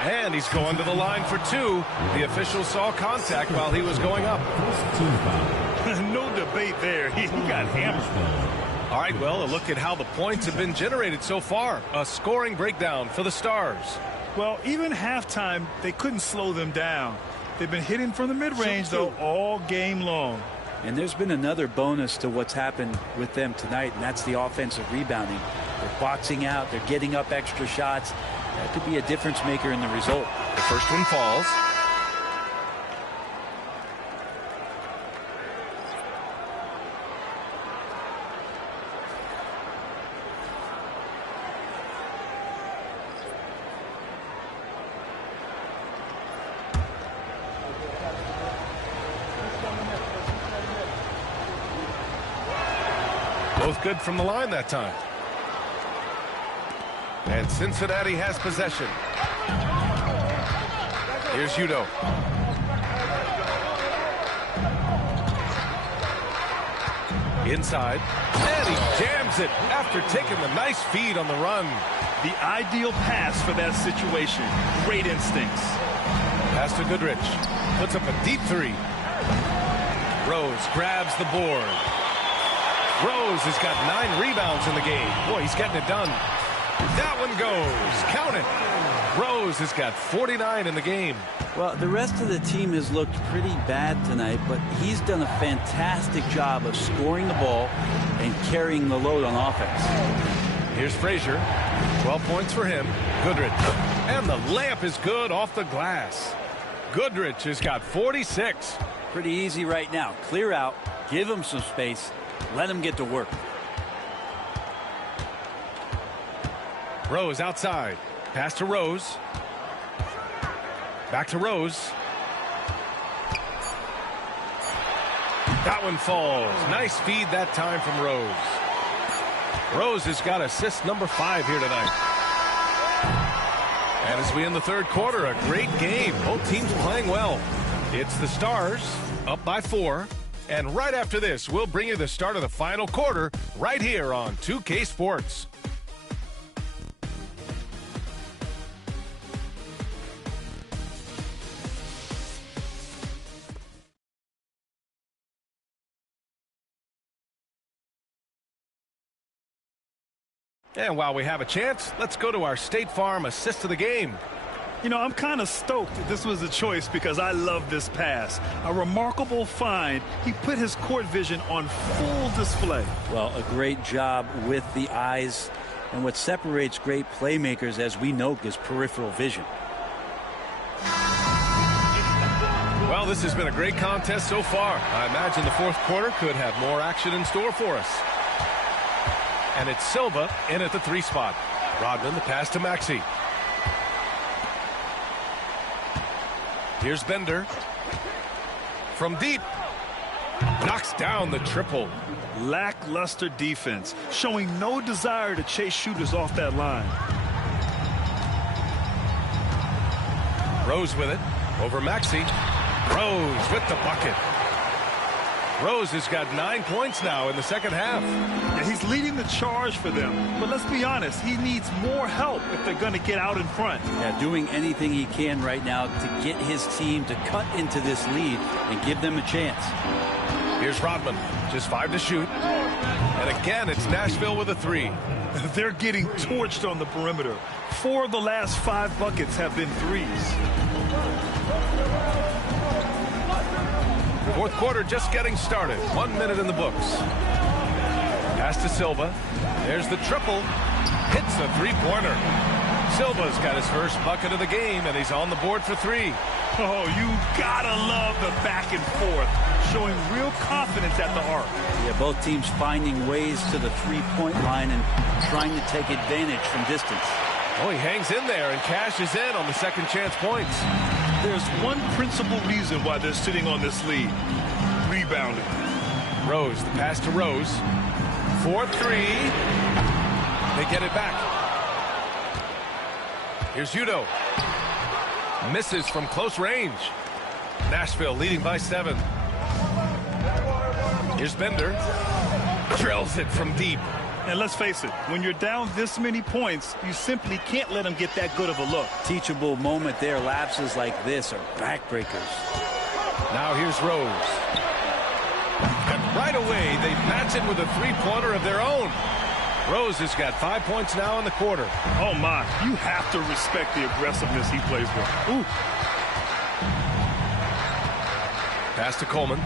And he's going to the line for 2. The official saw contact while he was going up. No debate there. He got hammered. All right, well, a look at how the points have been generated so far. A scoring breakdown for the Stars. Well, even halftime, they couldn't slow them down. They've been hitting from the mid-range, though, all game long. And there's been another bonus to what's happened with them tonight, and that's the offensive rebounding. They're boxing out. They're getting up extra shots. That could be a difference maker in the result. The first one falls. Both good from the line that time. And Cincinnati has possession. Here's Udo. Inside. And he jams it after taking the nice feed on the run. The ideal pass for that situation. Great instincts. Pass to Goodrich. Puts up a deep 3. Rose grabs the board. Rose has got 9 rebounds in the game. Boy, he's getting it done. That one goes. Count it. Rose has got 49 in the game. Well, the rest of the team has looked pretty bad tonight, but he's done a fantastic job of scoring the ball and carrying the load on offense. Here's Frazier. 12 points for him. Goodrich. And the layup is good off the glass. Goodrich has got 46. Pretty easy right now. Clear out, give him some space, let him get to work. Rose outside. Pass to Rose. Back to Rose. That one falls. Nice feed that time from Rose. Rose has got assist number 5 here tonight. And as we end the third quarter, a great game. Both teams playing well. It's the Stars up by 4. And right after this, we'll bring you the start of the final quarter right here on 2K Sports. And while we have a chance, let's go to our State Farm assist of the game. You know, I'm kind of stoked that this was a choice because I love this pass. A remarkable find. He put his court vision on full display. Well, a great job with the eyes. And what separates great playmakers, as we know, is peripheral vision. Well, this has been a great contest so far. I imagine the fourth quarter could have more action in store for us. And it's Silva in at the 3 spot. Rodman, the pass to Maxey. Here's Bender. From deep. Knocks down the triple. Lackluster defense, showing no desire to chase shooters off that line. Rose with it. Over Maxey. Rose with the bucket. Rose has got 9 points now in the second half. Yeah, he's leading the charge for them. But let's be honest, he needs more help if they're going to get out in front. Yeah, doing anything he can right now to get his team to cut into this lead and give them a chance. Here's Rodman. Just 5 to shoot. And again, it's Nashville with a 3. They're getting torched on the perimeter. 4 of the last 5 buckets have been threes. Fourth quarter just getting started. 1 minute in the books. Pass to Silva. There's the triple. Hits the three-pointer. Silva's got his first bucket of the game, and he's on the board for 3. Oh, you gotta love the back and forth, showing real confidence at the arc. Yeah, both teams finding ways to the three-point line and trying to take advantage from distance. Oh, he hangs in there and cashes in on the second chance points. There's one principal reason why they're sitting on this lead. Rebounding. Rose, the pass to Rose. 4-3. They get it back. Here's Udo. Misses from close range. Nashville leading by 7. Here's Bender. Drills it from deep. And let's face it, when you're down this many points, you simply can't let them get that good of a look. Teachable moment there. Lapses like this are backbreakers. Now here's Rose. And right away, they match it with a three-pointer of their own. Rose has got 5 points now in the quarter. Oh, my. You have to respect the aggressiveness he plays with. Ooh. Pass to Coleman.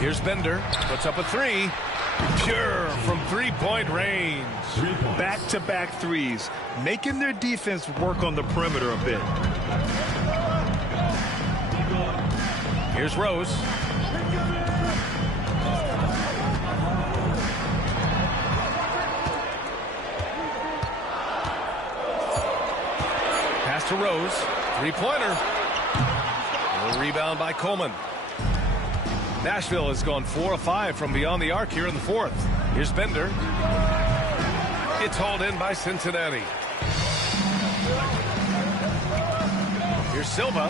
Here's Bender. Puts up a 3. Pure from three-point range. Back-to-back threes, making their defense work on the perimeter a bit. Here's Rose. Pass to Rose. Three-pointer. A rebound by Coleman. Nashville has gone 4 of 5 from beyond the arc here in the fourth. Here's Bender. It's hauled in by Cincinnati. Here's Silva.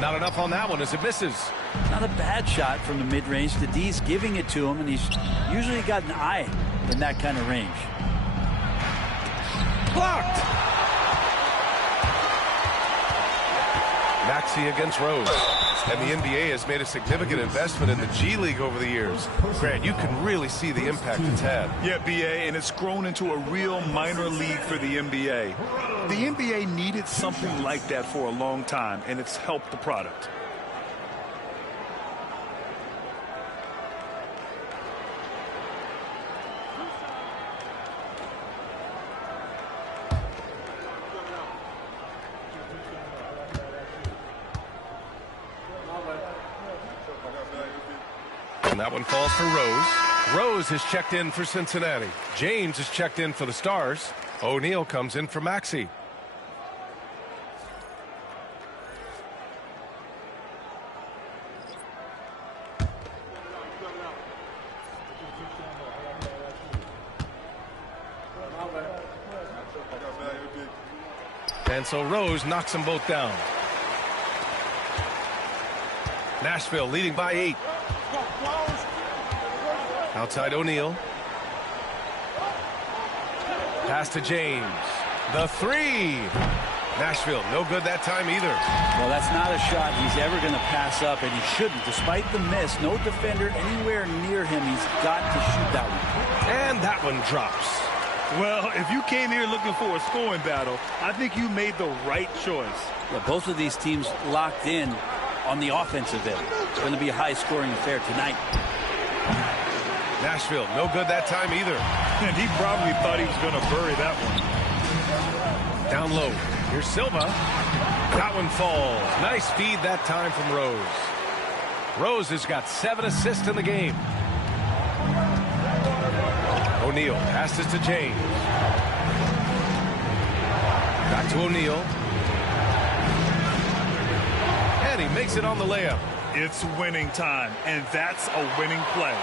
Not enough on that one as it misses. Not a bad shot from the mid-range. The D's giving it to him, and he's usually got an eye in that kind of range. Blocked. Maxey against Rose. And the NBA has made a significant investment in the G League over the years. Grant, you can really see the impact it's had. Yeah, BA, and it's grown into a real minor league for the NBA. The NBA needed something like that for a long time, and it's helped the product. And that one falls for Rose. Rose is checked in for Cincinnati. James is checked in for the Stars. O'Neal comes in for Maxey. And so Rose knocks them both down. Nashville leading by 8. Outside O'Neal. Pass to James. The 3. Nashville, no good that time either. Well, that's not a shot he's ever going to pass up, and he shouldn't. Despite the miss, no defender anywhere near him. He's got to shoot that one. And that one drops. Well, if you came here looking for a scoring battle, I think you made the right choice. Yeah, both of these teams locked in on the offensive end. It's going to be a high-scoring affair tonight. Nashville, no good that time either. And he probably thought he was going to bury that one. Down low. Here's Silva. That one falls. Nice feed that time from Rose. Rose has got 7 assists in the game. O'Neal passes to James. Back to O'Neal. And he makes it on the layup. It's winning time, and that's a winning play.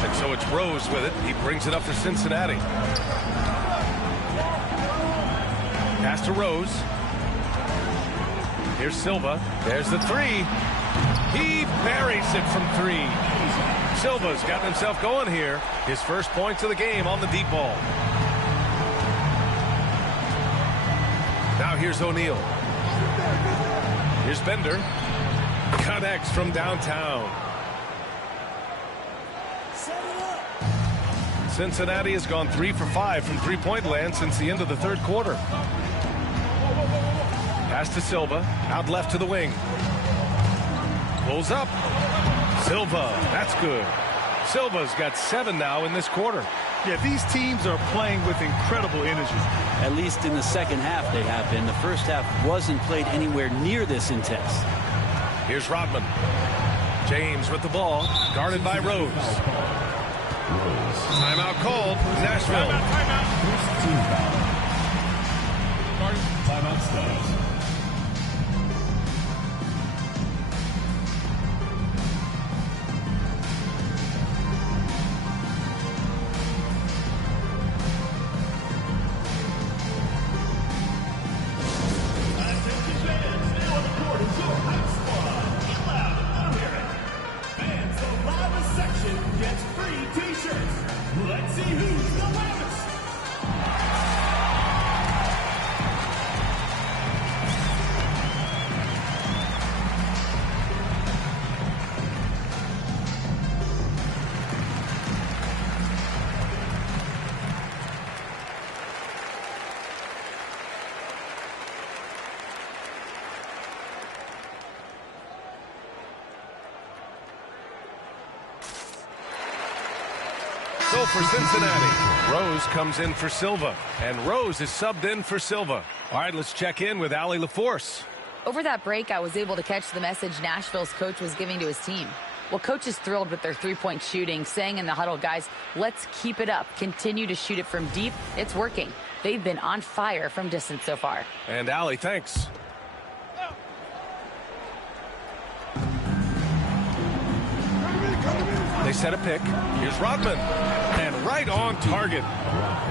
And so it's Rose with it. He brings it up for Cincinnati. Pass to Rose. Here's Silva. There's the 3. He buries it from 3. Silva's gotten himself going here. His first points of the game on the deep ball. Now here's O'Neal. Here's Bender. Connects from downtown. Cincinnati has gone 3 for 5 from three-point land since the end of the third quarter. Pass to Silva. Out left to the wing. Pulls up. Silva. That's good. Silva's got 7 now in this quarter. Yeah, these teams are playing with incredible energy. At least in the second half they have been. The first half wasn't played anywhere near this intense. Here's Rodman. James with the ball. Guarded by Rose. Timeout called. Nashville. Timeout starts. So for Cincinnati, Rose comes in for Silva, and Rose is subbed in for Silva. All right, let's check in with Allie LaForce. Over that break, I was able to catch the message Nashville's coach was giving to his team. Well, coach is thrilled with their three-point shooting, saying in the huddle, guys, let's keep it up. Continue to shoot it from deep. It's working. They've been on fire from distance so far. And Allie, thanks. They set a pick. Here's Rodman. And right on target.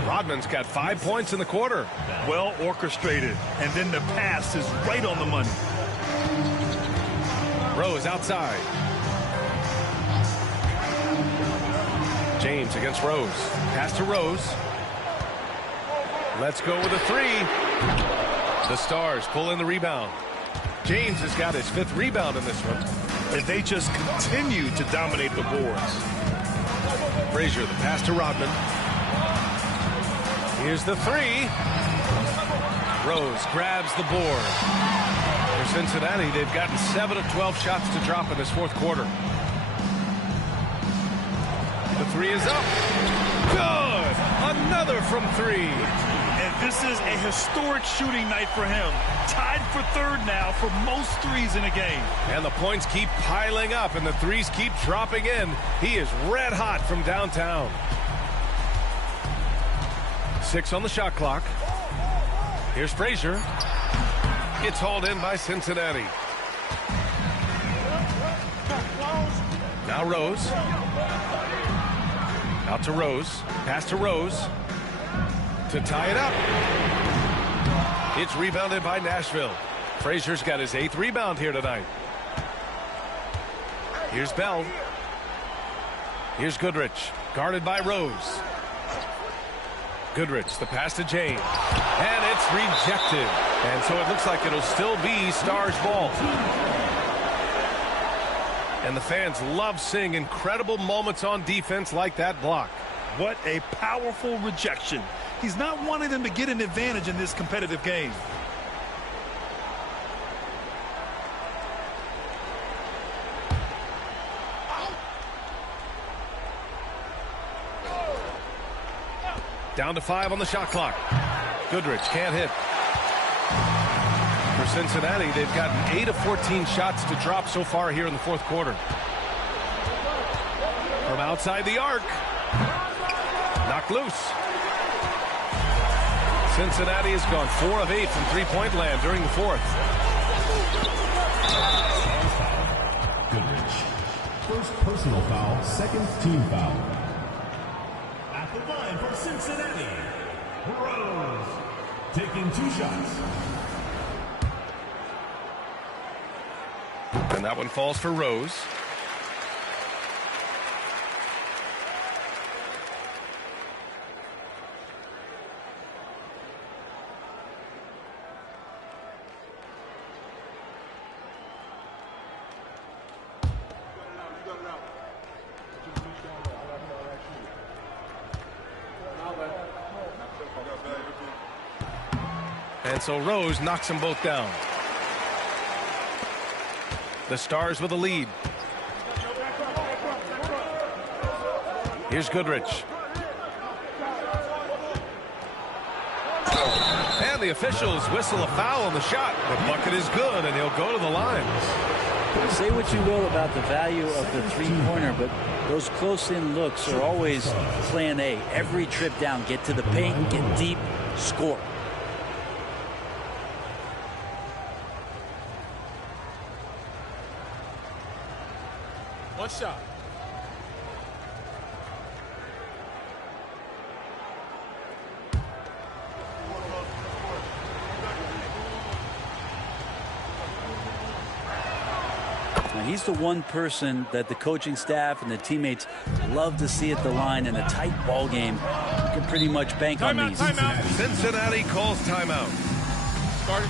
Rodman's got 5 points in the quarter. Well orchestrated. And then the pass is right on the money. Rose outside. James against Rose. Pass to Rose. Let's go with a 3. The Stars pull in the rebound. James has got his 5th rebound in this one. And they just continue to dominate the boards. Frazier, the pass to Rodman. Here's the 3. Rose grabs the board. For Cincinnati, they've gotten 7 of 12 shots to drop in this 4th quarter. The 3 is up. Good! Another from 3. And this is a historic shooting night for him. Tied for 3rd now for most threes in a game. And the points keep piling up, and the 3s keep dropping in. He is red hot from downtown. 6 on the shot clock. Here's Frazier. It's hauled in by Cincinnati. Now Rose. Out to Rose. Pass to Rose. To tie it up. It's rebounded by Nashville. Frazier's got his 8th rebound here tonight. Here's Bell. Here's Goodrich. Guarded by Rose. Goodrich, the pass to James. And it's rejected. And so it looks like it'll still be Stars ball. And the fans love seeing incredible moments on defense like that block. What a powerful rejection. He's not wanting them to get an advantage in this competitive game. Down to 5 on the shot clock. Goodrich can't hit. For Cincinnati, they've gotten 8 of 14 shots to drop so far here in the 4th quarter. From outside the arc. Knocked loose. Cincinnati has gone 4 of 8 from three-point land during the 4th. Goodrich. First personal foul, 2nd team foul. At the line for Cincinnati, Rose. Taking 2 shots. And that one falls for Rose. And so Rose knocks them both down. The Stars with a lead. Here's Goodrich. And the officials whistle a foul on the shot. The bucket is good, and he'll go to the line. Say what you will about the value of the three-pointer, but those close-in looks are always plan A. Every trip down, get to the paint, get deep, score. One shot. Now, he's the one person that the coaching staff and the teammates love to see at the line in a tight ball game. You can pretty much bank on these. Timeout. Cincinnati calls timeout. Started.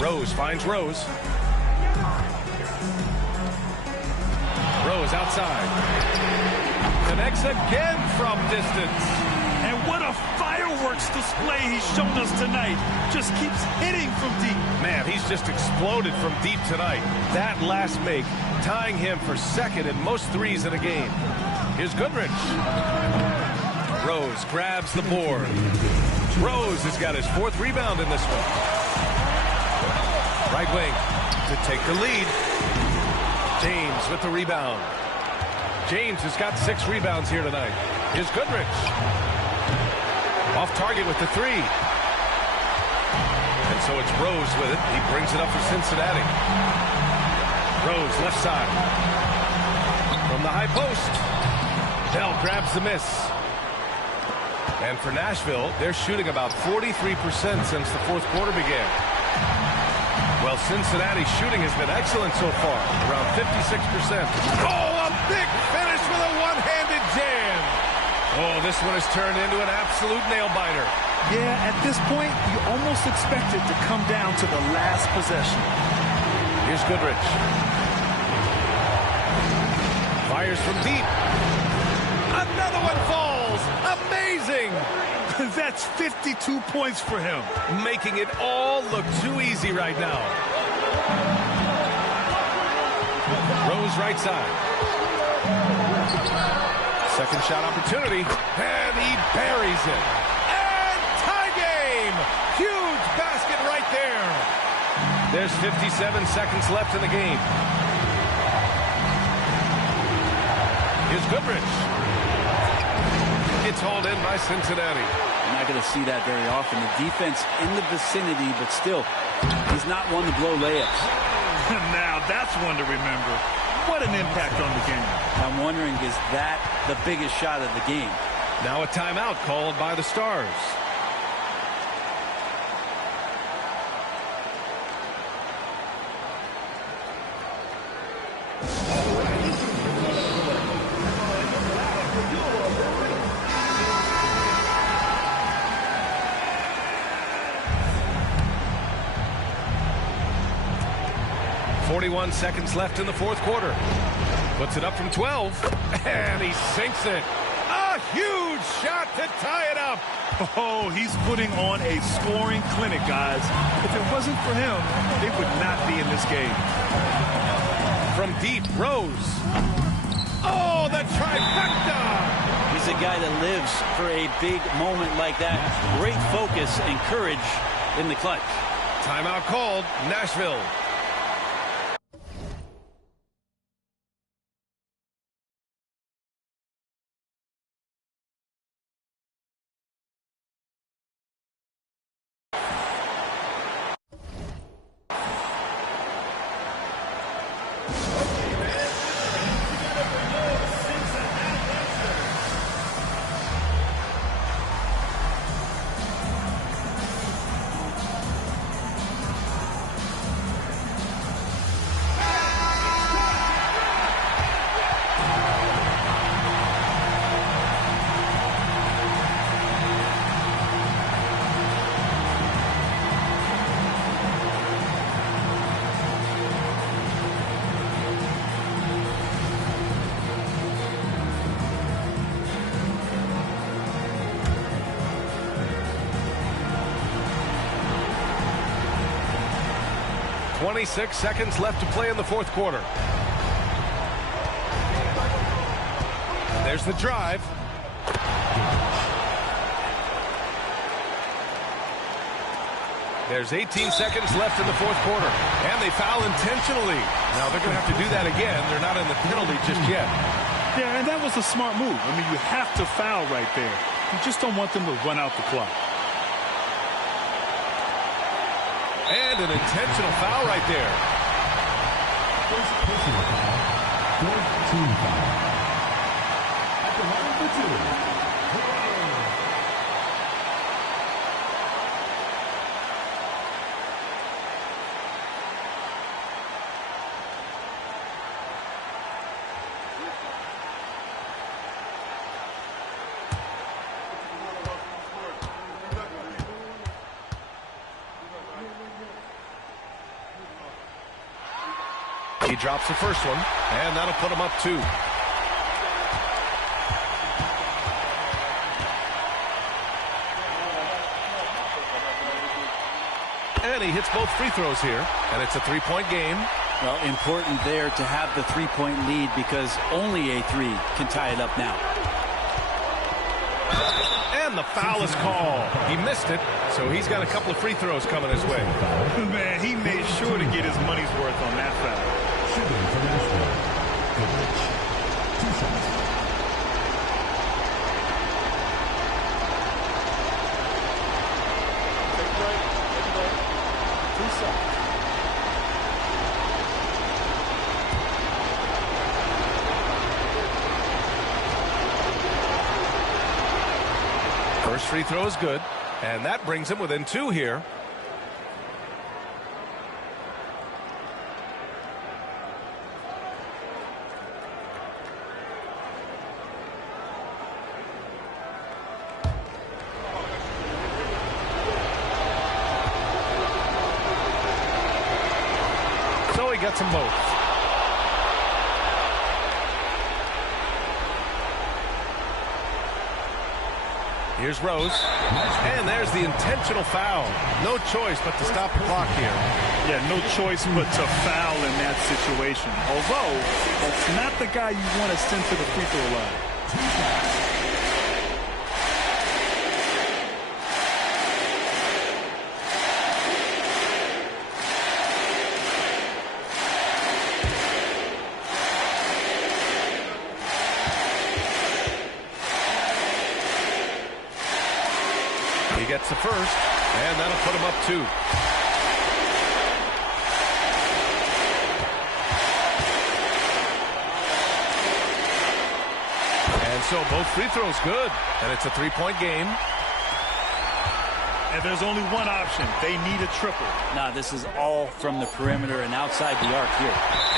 Rose finds Rose. Rose outside. Connects again from distance. And what a fireworks display he's shown us tonight. Just keeps hitting from deep. Man, he's just exploded from deep tonight. That last make, tying him for second in most threes in a game. Here's Goodrich. Rose grabs the board. Rose has got his 4th rebound in this one. Right wing to take the lead. James with the rebound. James has got 6 rebounds here tonight. Here's Goodrich. Off target with the 3. And so it's Rose with it. He brings it up for Cincinnati. Rose left side. From the high post. Bell grabs the miss. And for Nashville, they're shooting about 43% since the 4th quarter began. Well, Cincinnati's shooting has been excellent so far, around 56%. Oh, a big finish with a one-handed jam. Oh, this one has turned into an absolute nail-biter. Yeah, at this point, you almost expect it to come down to the last possession. Here's Goodrich. Fires from deep. Another one falls. Amazing. That's 52 points for him. Making it all look too easy right now. Rose right side. Second shot opportunity. And he buries it. And tie game. Huge basket right there. There's 57 seconds left in the game. Here's Goodrich. It's hauled in by Cincinnati. You're not going to see that very often. The defense in the vicinity, but still, he's not one to blow layups. Now, that's one to remember. What an impact on the game. I'm wondering, is that the biggest shot of the game? Now a timeout called by the Stars. .41 seconds left in the 4th quarter. Puts it up from 12, and he sinks it. A huge shot to tie it up. Oh, he's putting on a scoring clinic, guys. If it wasn't for him, they would not be in this game. From deep, Rose. Oh, the trifecta. He's a guy that lives for a big moment like that. Great focus and courage in the clutch. Timeout called, Nashville. .26 seconds left to play in the 4th quarter. There's the drive. There's 18 seconds left in the 4th quarter. And they foul intentionally. Now they're going to have to do that again. They're not in the penalty just yet. Yeah, and that was a smart move. I mean, you have to foul right there. You just don't want them to run out the clock. And an intentional foul right there. First personal foul. 4th team foul. At the line for 2. He drops the first one, and that'll put him up 2. And he hits both free throws here, and it's a 3-point game. Well, important there to have the 3-point lead because only a 3 can tie it up now. And the foul is called. He missed it, so he's got a couple of free throws coming his way. Man, he made sure to get his money's worth on that foul. Shooting for Nashville. Goodrich. 2 shots. Take a break. Take a break. 2 shots. First free throw is good, and that brings him within 2 here. So he gets them both. Here's Rose, and there's the intentional foul. No choice but to stop the clock here. Yeah, no choice but to foul in that situation. Although, that's not the guy you want to send to the free throw line. He gets the first, and that'll put him up 2. And so both free throws good, and it's a 3-point game. And there's only one option. They need a triple. Now, this is all from the perimeter and outside the arc here.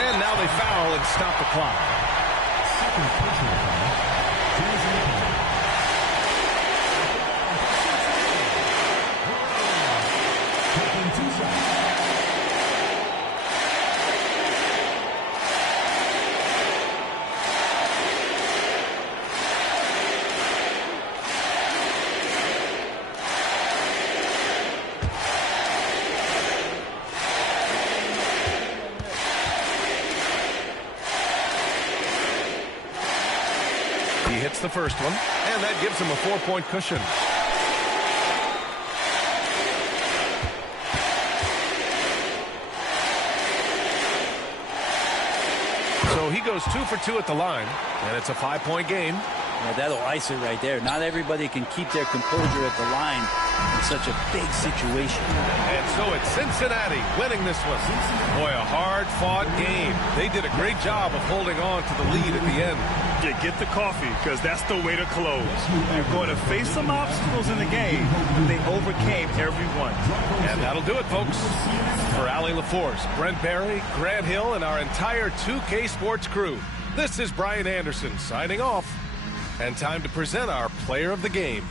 And now they foul and stop the clock. Second personal foul. Taking 2 shots. He hits the first one, and that gives him a 4-point cushion. So he goes 2 for 2 at the line, and it's a 5-point game. Yeah, that'll ice it right there. Not everybody can keep their composure at the line in such a big situation. And so it's Cincinnati winning this one. Boy, a hard-fought game. They did a great job of holding on to the lead at the end. Yeah, get the coffee, because that's the way to close. You're going to face some obstacles in the game, but they overcame every one. And that'll do it, folks. For Allie LaForce, Brent Barry, Grant Hill, and our entire 2K Sports crew, this is Brian Anderson signing off. And time to present our player of the game.